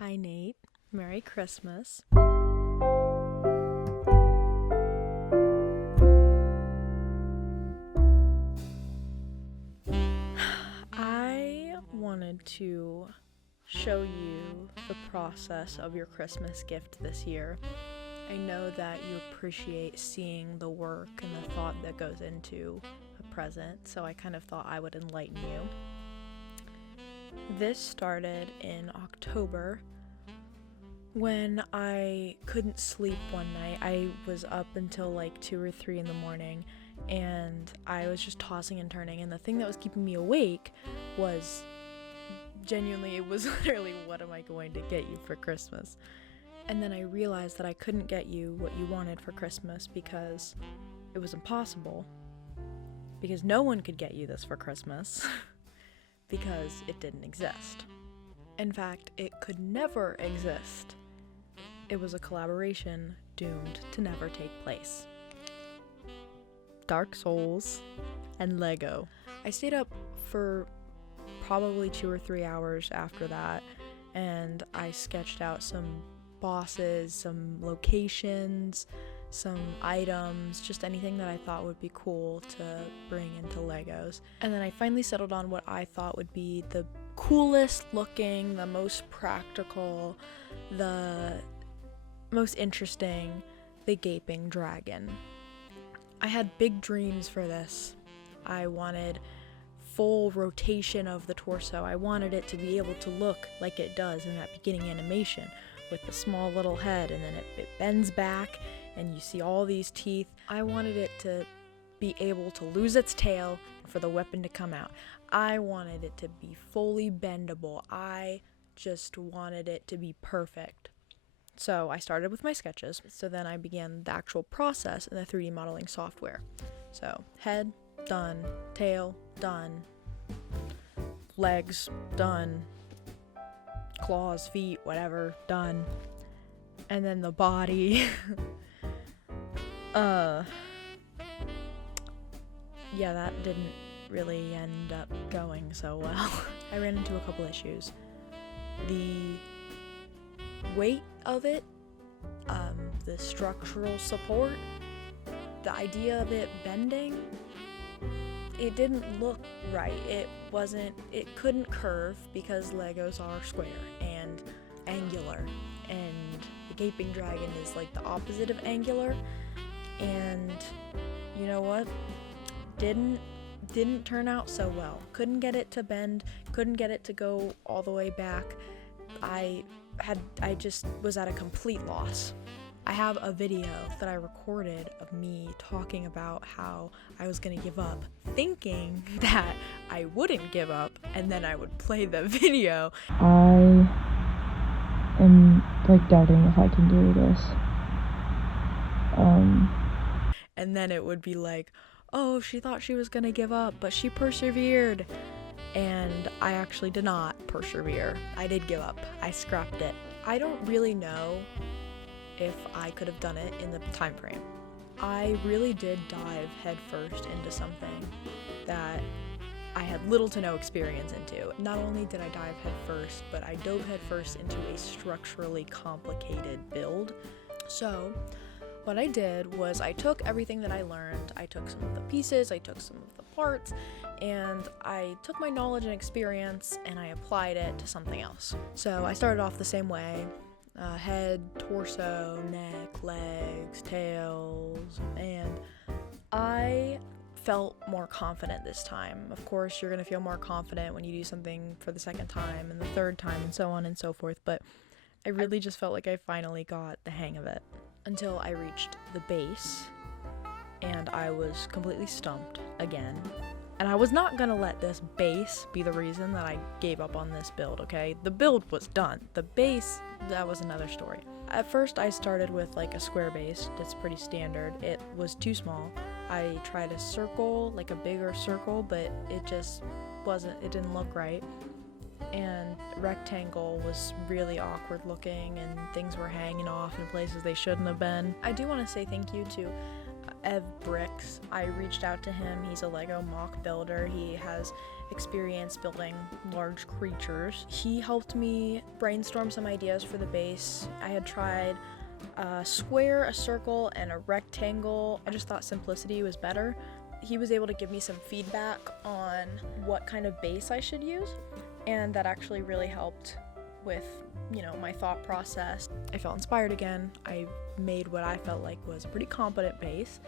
Hi, Nate. Merry Christmas. I wanted to show you the process of your Christmas gift this year. I know that you appreciate seeing the work and the thought that goes into a present, so I kind of thought I would enlighten you. This started in October when I couldn't sleep one night. I was up until like 2 or 3 in the morning and I was just tossing and turning, and the thing that was keeping me awake was it was literally, what am I going to get you for Christmas? And then I realized that I couldn't get you what you wanted for Christmas because it was impossible, because no one could get you this for Christmas because it didn't exist. In fact, it could never exist. It was a collaboration doomed to never take place. Dark Souls and Lego. I stayed up for probably 2 or 3 hours after that, and I sketched out some bosses, some locations, some items, just anything that I thought would be cool to bring into Legos. And then I finally settled on what I thought would be the coolest looking, the most practical, the most interesting, the Gaping Dragon. I had big dreams for this. I wanted full rotation of the torso. I wanted it to be able to look like it does in that beginning animation, with the small little head, and then it bends back and you see all these teeth. I wanted it to be able to lose its tail and for the weapon to come out. I wanted it to be fully bendable. I just wanted it to be perfect. So I started with my sketches. So then I began the actual process in the 3D modeling software. So head, done. Tail, done. Legs, done. Claws, feet, whatever, done. And then the body. Yeah, that didn't really end up going so well. I ran into a couple issues. The weight of it, the structural support, the idea of it bending, it didn't look right. It couldn't curve because Legos are square and angular, and the Gaping Dragon is like the opposite of angular. And you know what? Didn't turn out so well. Couldn't get it to bend, couldn't get it to go all the way back. I just was at a complete loss. I have a video that I recorded of me talking about how I was gonna give up, thinking that I wouldn't give up, and then I would play the video. I am doubting if I can do this. And then it would be like, oh, she thought she was gonna give up, but she persevered. And I actually did not persevere. I did give up. I scrapped it. I don't really know if I could have done it in the time frame. I really did dive headfirst into something that I had little to no experience into. Not only did I dive headfirst, but I dove headfirst into a structurally complicated build. So what I did was I took everything that I learned, I took some of the pieces, I took some of the parts, and I took my knowledge and experience and I applied it to something else. So I started off the same way. Head, torso, neck, legs, tails, and I felt more confident this time. Of course, you're going to feel more confident when you do something for the second time and the third time and so on and so forth, but I really just felt like I finally got the hang of it until I reached the base and I was completely stumped again. And I was not gonna let this base be the reason that I gave up on this build, okay? The build was done. The base, that was another story. At first I started with like a square base. That's pretty standard. It was too small. I tried a circle, like a bigger circle, but it didn't look right. And rectangle was really awkward looking and things were hanging off in places they shouldn't have been. I do want to say thank you to Ev Bricks. I reached out to him. He's a Lego mock builder. He has experience building large creatures. He helped me brainstorm some ideas for the base. I had tried a square, a circle, and a rectangle. I just thought simplicity was better. He was able to give me some feedback on what kind of base I should use, and that actually really helped with, my thought process. I felt inspired again. I made what I felt like was a pretty competent base,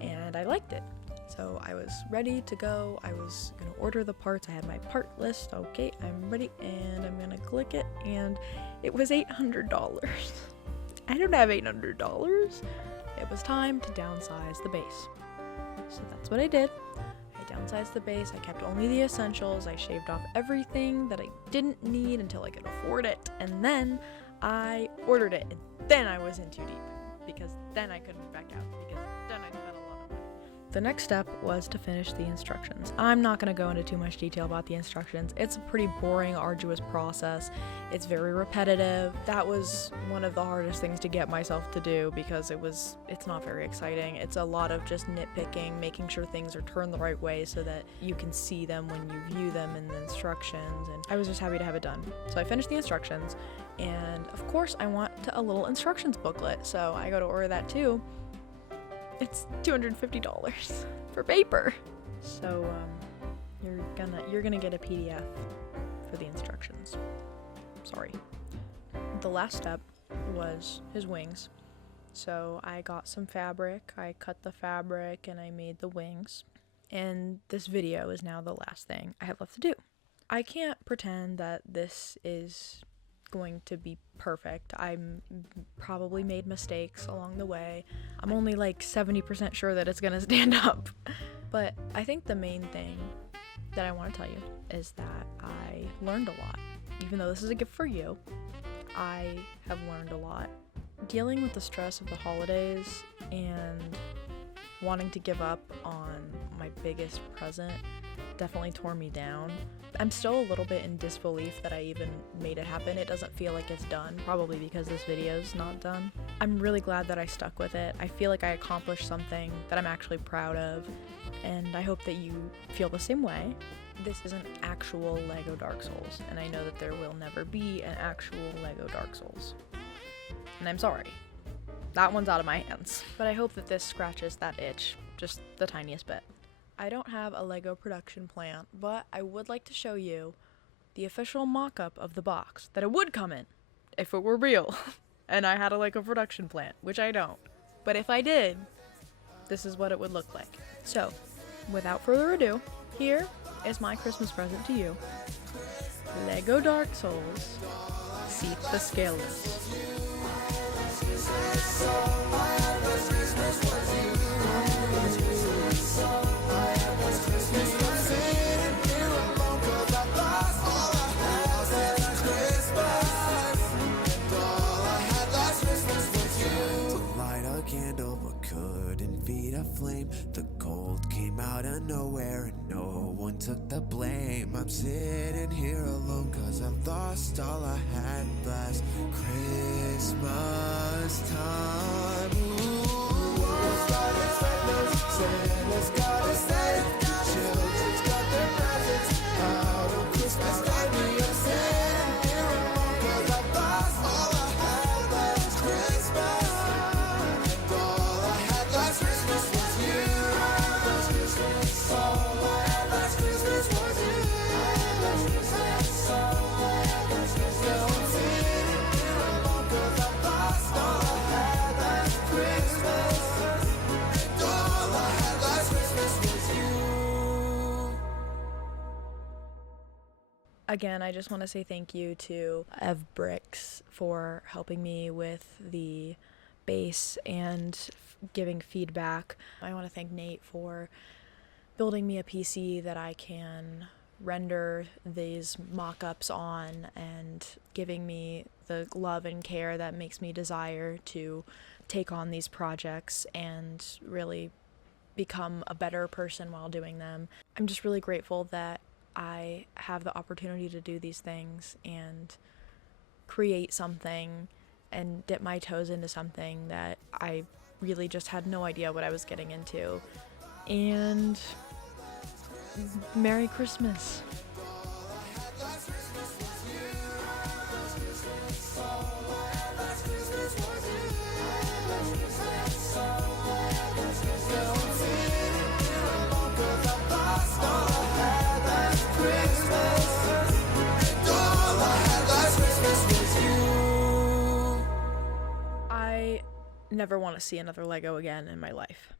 and I liked it. So I was ready to go. I was gonna order the parts. I had my part list. Okay, I'm ready, and I'm gonna click it, and it was $800. I don't have $800. It was time to downsize the base. So that's what I did. I downsized the base. I kept only the essentials. I shaved off everything that I didn't need until I could afford it. And then I ordered it. And then I was in too deep, because then I couldn't back out, because then I spent a lot of money. The next step was to finish the instructions. I'm not going to go into too much detail about the instructions. It's a pretty boring, arduous process. It's very repetitive. That was one of the hardest things to get myself to do, because it's not very exciting. It's a lot of just nitpicking, making sure things are turned the right way so that you can see them when you view them in the instructions, and I was just happy to have it done. So I finished the instructions, and of course I want a little instructions booklet, so I go to order that too. It's $250 for paper. So you're gonna get a PDF for the instructions. Sorry. The last step was his wings. So I got some fabric, I cut the fabric, and I made the wings. And this video is now the last thing I have left to do. I can't pretend that this is going to be perfect. I'm probably made mistakes along the way. I'm only like 70% sure that it's gonna stand up. But I think the main thing that I want to tell you is that I learned a lot. Even though this is a gift for you, I have learned a lot. Dealing with the stress of the holidays and wanting to give up on my biggest present definitely tore me down. I'm still a little bit in disbelief that I even made it happen. It doesn't feel like it's done, probably because this video's not done. I'm really glad that I stuck with it. I feel like I accomplished something that I'm actually proud of, and I hope that you feel the same way. This isn't actual Lego Dark Souls, and I know that there will never be an actual Lego Dark Souls. And I'm sorry. That one's out of my hands. But I hope that this scratches that itch, just the tiniest bit. I don't have a Lego production plant, but I would like to show you the official mock-up of the box that it would come in if it were real and I had a Lego production plant, which I don't. But if I did, this is what it would look like. So, without further ado, here is my Christmas present to you. Lego Dark Souls, Seath the Scaleless. The cold came out of nowhere and no one took the blame. I'm sitting here alone cause I've lost all I had last Christmas time. Santa's got his sleigh, children's got their presents out on Christmas Day. I'm sitting here alone cause I've lost all I had last Christmas. And all I had last Christmas was you. All I had last Christmas was you. Now I'm sitting here alone cause I've lost all I had last Christmas. And all I had last Christmas was you. Again, I just want to say thank you to Ev Bricks for helping me with the base and giving feedback. I want to thank Nate for building me a PC that I can render these mock-ups on and giving me the love and care that makes me desire to take on these projects and really become a better person while doing them. I'm just really grateful that I have the opportunity to do these things and create something and dip my toes into something that I really just had no idea what I was getting into. And Merry Christmas. I never want to see another Lego again in my life.